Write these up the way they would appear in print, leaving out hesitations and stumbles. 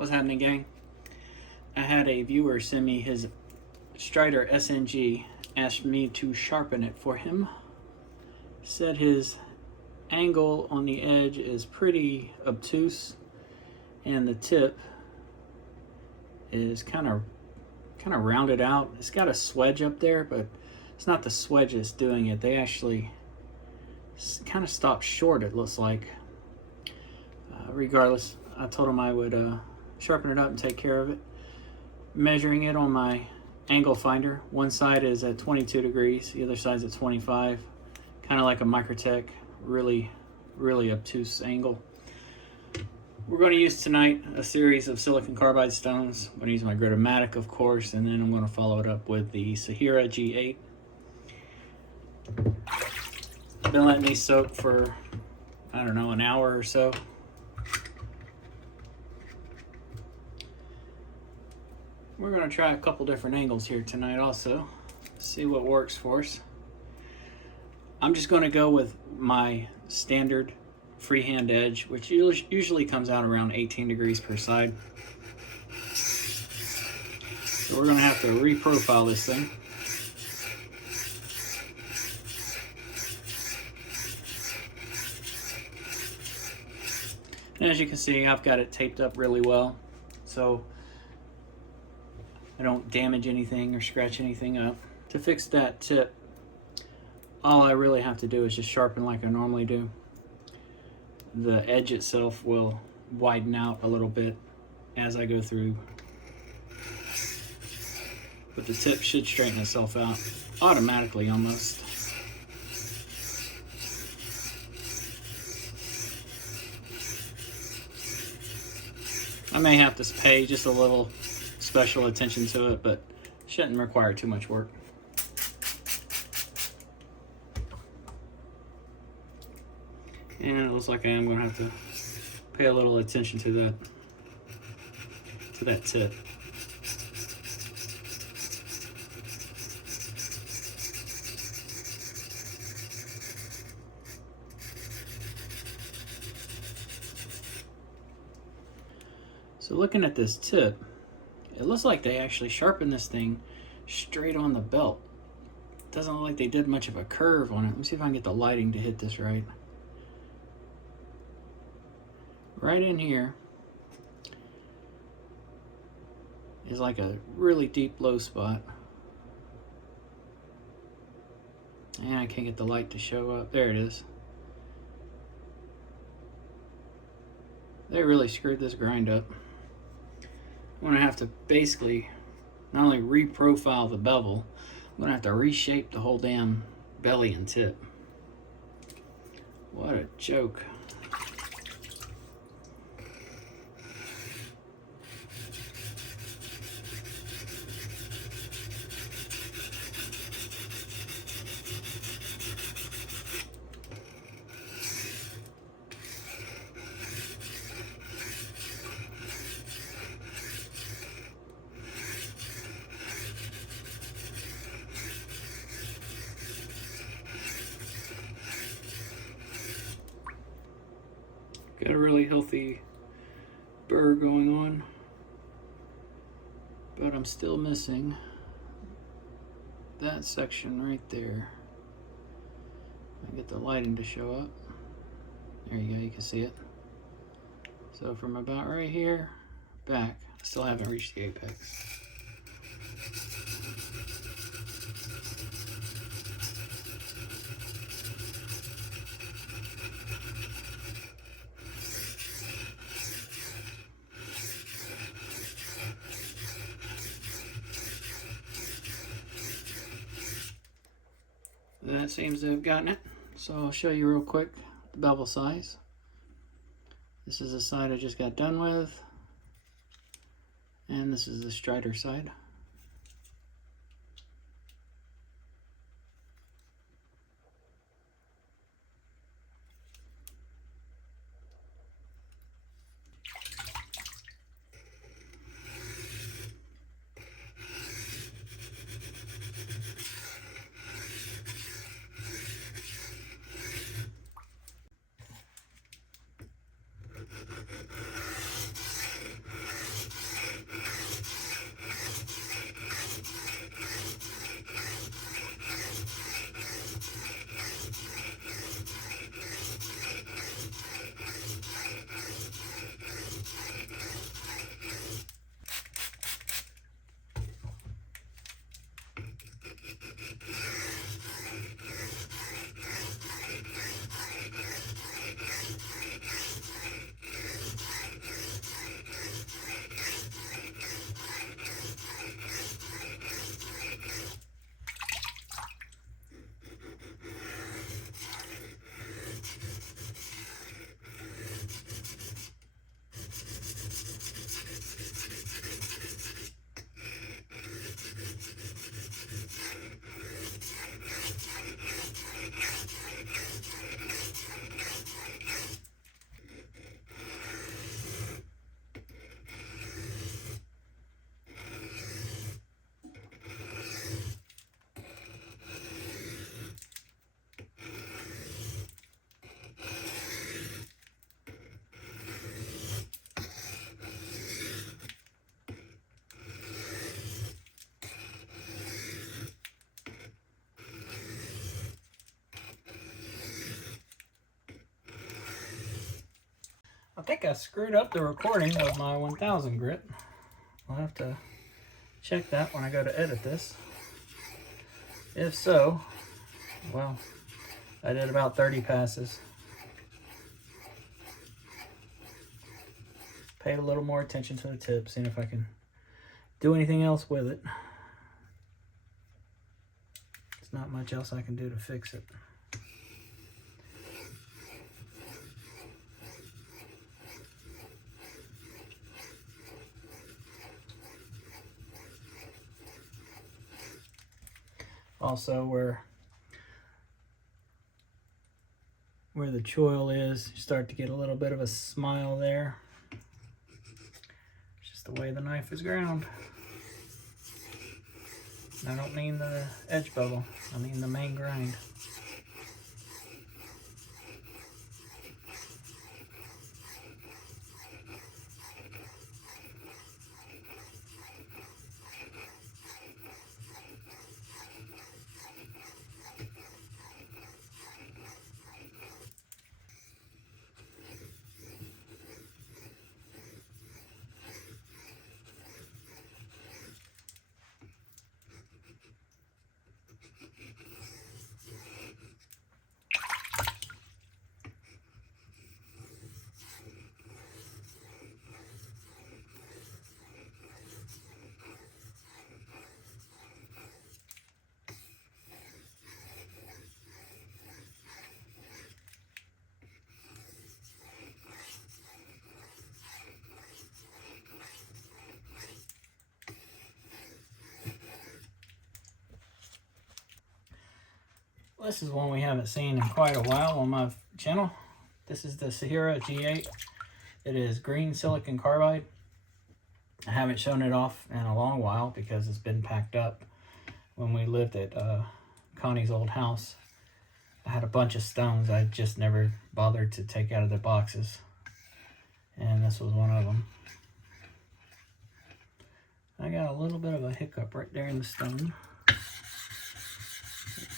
What's happening, gang? I had a viewer send me his Strider SNG, asked me to sharpen it for him. Said his angle on the edge is pretty obtuse and the tip is kind of rounded out. It's got a swedge up there, but it's not the swedge that's doing it. They actually kind of stopped short, it looks like. Regardless, I told him I would sharpen it up and take care of it. Measuring it on my angle finder, one side is at 22 degrees, the other side's at 25. Kind of like a Microtech, really obtuse angle. We're going to use tonight a series of silicon carbide stones. I'm going to use my Gritomatic, of course, and then I'm going to follow it up with the Suehiro G-8. Been letting these soak for, I don't know, an hour or so. We're going to try a couple different angles here tonight also. See what works for us. I'm just going to go with my standard freehand edge, which usually comes out around 18 degrees per side. So we're going to have to reprofile this thing. And as you can see, I've got it taped up really well, so I don't damage anything or scratch anything up. To fix that tip, all I really have to do is just sharpen like I normally do. The edge itself will widen out a little bit as I go through, but the tip should straighten itself out automatically almost. I may have to pay just a little special attention to it, but shouldn't require too much work. And it looks like I am going to have to pay a little attention to that tip. So looking at this tip, it looks like they actually sharpened this thing straight on the belt. It doesn't look like they did much of a curve on it. Let me see if I can get the lighting to hit this right. Right in here is like a really deep low spot. And I can't get the light to show up. There it is. They really screwed this grind up. I'm going to have to basically not only reprofile the bevel, I'm going to have to reshape the whole damn belly and tip. What a joke. Got a really healthy burr going on, but I'm still missing that section right there. I get the lighting to show up. There you go, you can see it. So from about right here back, I still haven't reached the apex. That seems to have gotten it. So I'll show you real quick the bevel size. This is the side I just got done with, and this is the Strider side. think I screwed up the recording of my 1000 grit. I'll have to check that when I go to edit this. If so, well, I did about 30 passes. Paid a little more attention to the tip, seeing if I can do anything else with it. There's not much else I can do to fix it. Also, where the choil is, you start to get a little bit of a smile there. It's just the way the knife is ground. I don't mean the edge bevel, I mean the main grind. This is one we haven't seen in quite a while on my channel. This is the Suehiro G-8. It is green silicon carbide. I haven't shown it off in a long while because it's been packed up. When we lived at Connie's old house, I had a bunch of stones I just never bothered to take out of their boxes. And this was one of them. I got a little bit of a hiccup right there in the stone.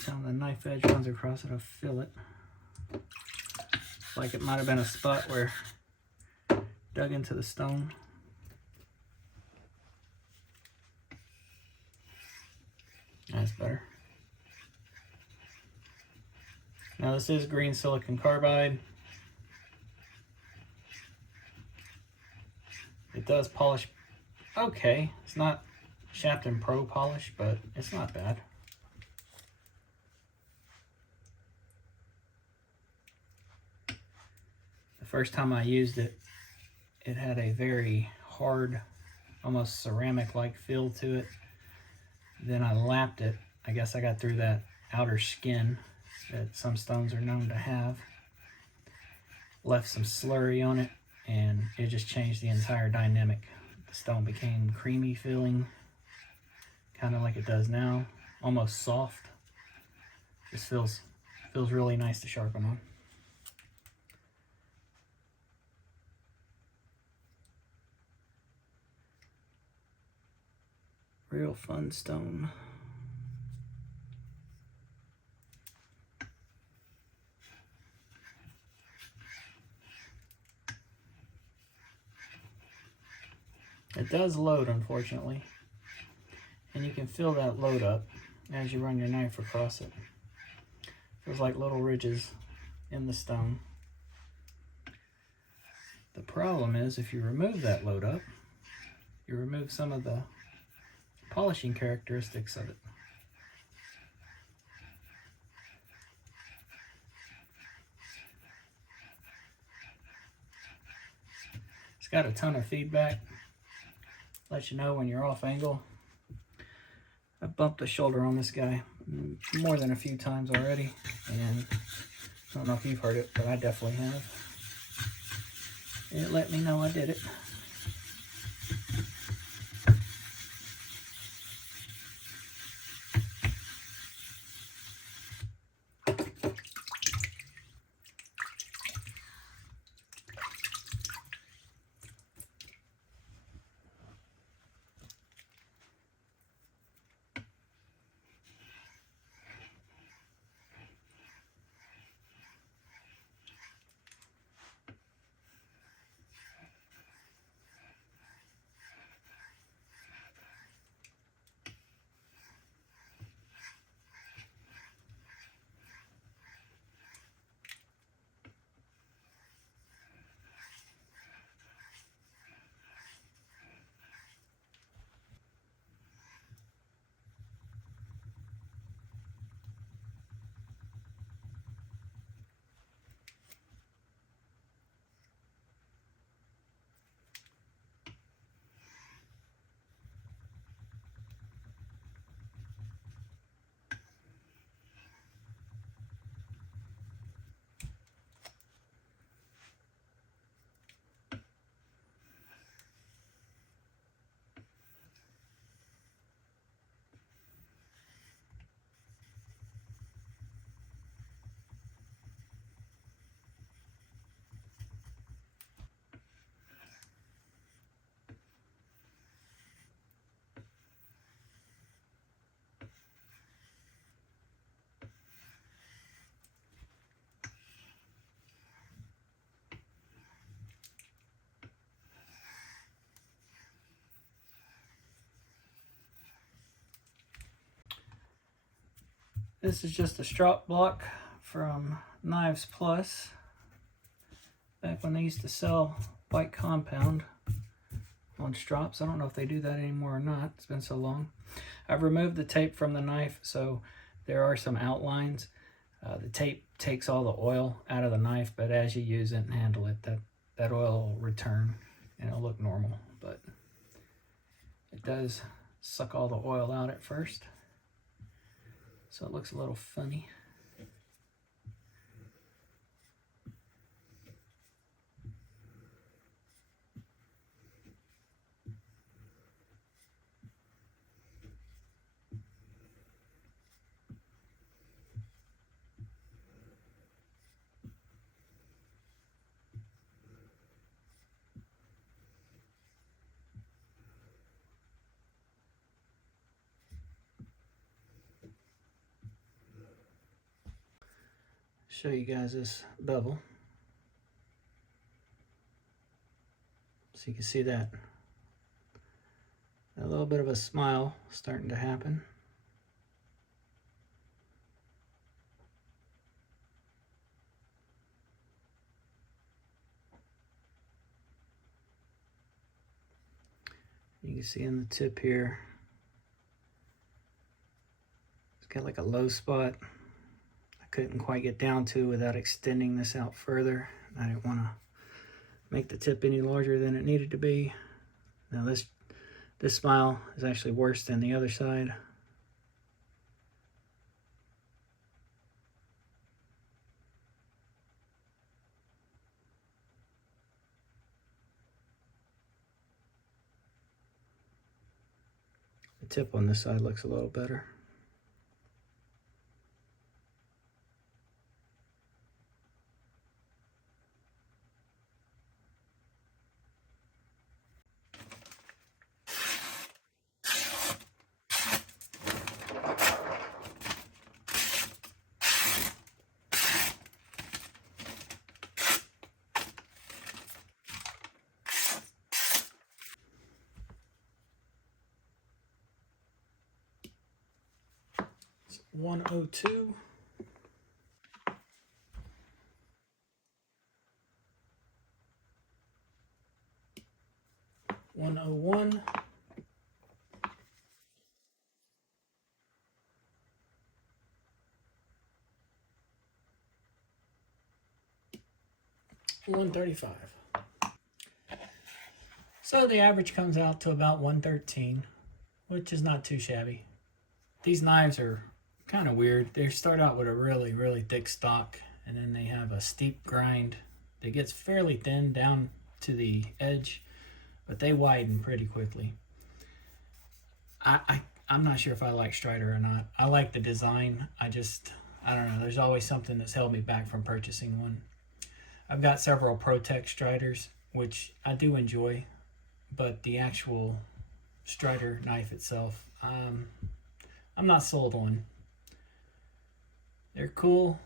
Every time the knife edge runs across it, I feel it. It's like it might have been a spot where I dug into the stone. That's better. Now this is green silicon carbide. It does polish okay. It's not Sharpening Pro polish, but it's not bad. The first time I used it, it had a very hard, almost ceramic-like feel to it. Then I lapped it. I guess I got through that outer skin that some stones are known to have. Left some slurry on it, and it just changed the entire dynamic. The stone became creamy feeling, kind of like it does now, almost soft. Just feels really nice to sharpen on. Real fun stone. It does load, unfortunately, and you can feel that load up as you run your knife across it. Feels like little ridges in the stone. The problem is if you remove that load up, you remove some of the polishing characteristics of it. It's got a ton of feedback. Let you know when you're off angle. I bumped the shoulder on this guy more than a few times already, and I don't know if you've heard it, but I definitely have. It let me know I did it. This is just a strop block from Knives Plus. Back when they used to sell white compound on strops. I don't know if they do that anymore or not. It's been so long. I've removed the tape from the knife, so there are some outlines. The tape takes all the oil out of the knife, but as you use it and handle it, that oil will return and it'll look normal. But it does suck all the oil out at first, so it looks a little funny. Show you guys this bevel so you can see that a little bit of a smile starting to happen. You can see in the tip here it's got like a low spot couldn't quite get down to without extending this out further. I didn't want to make the tip any larger than it needed to be. Now this smile is actually worse than the other side. The tip on this side looks a little better. It's 102. $101. $135. So the average comes out to about 113, which is not too shabby. These knives are kind of weird. They start out with a really, really thick stock, and then they have a steep grind that gets fairly thin down to the edge, but they widen pretty quickly. I'm not sure if I like Strider or not. I like the design. I don't know. There's always something that's held me back from purchasing one. I've got several ProTech Striders, which I do enjoy, but the actual Strider knife itself, I'm not sold on. They're cool,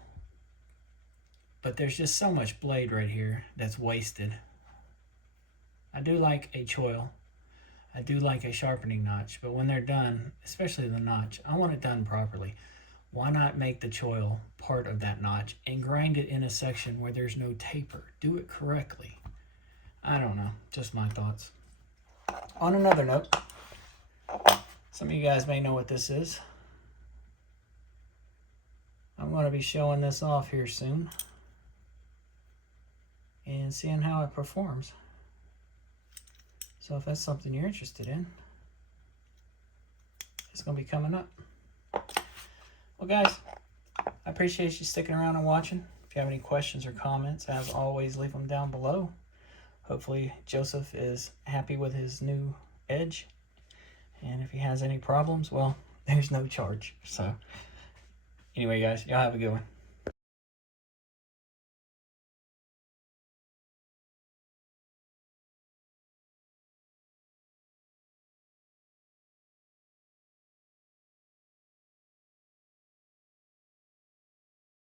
but there's just so much blade right here that's wasted. I do like a choil. I do like a sharpening notch, but when they're done, especially the notch, I want it done properly. Why not make the choil part of that notch and grind it in a section where there's no taper? Do it correctly. I don't know, just my thoughts. On another note, some of you guys may know what this is. I'm going to be showing this off here soon and seeing how it performs. So if that's something you're interested in, it's going to be coming up. Well, guys, I appreciate you sticking around and watching. If you have any questions or comments, as always, leave them down below. Hopefully Joseph is happy with his new edge. And if he has any problems, well, there's no charge. So anyway, guys, y'all have a good one.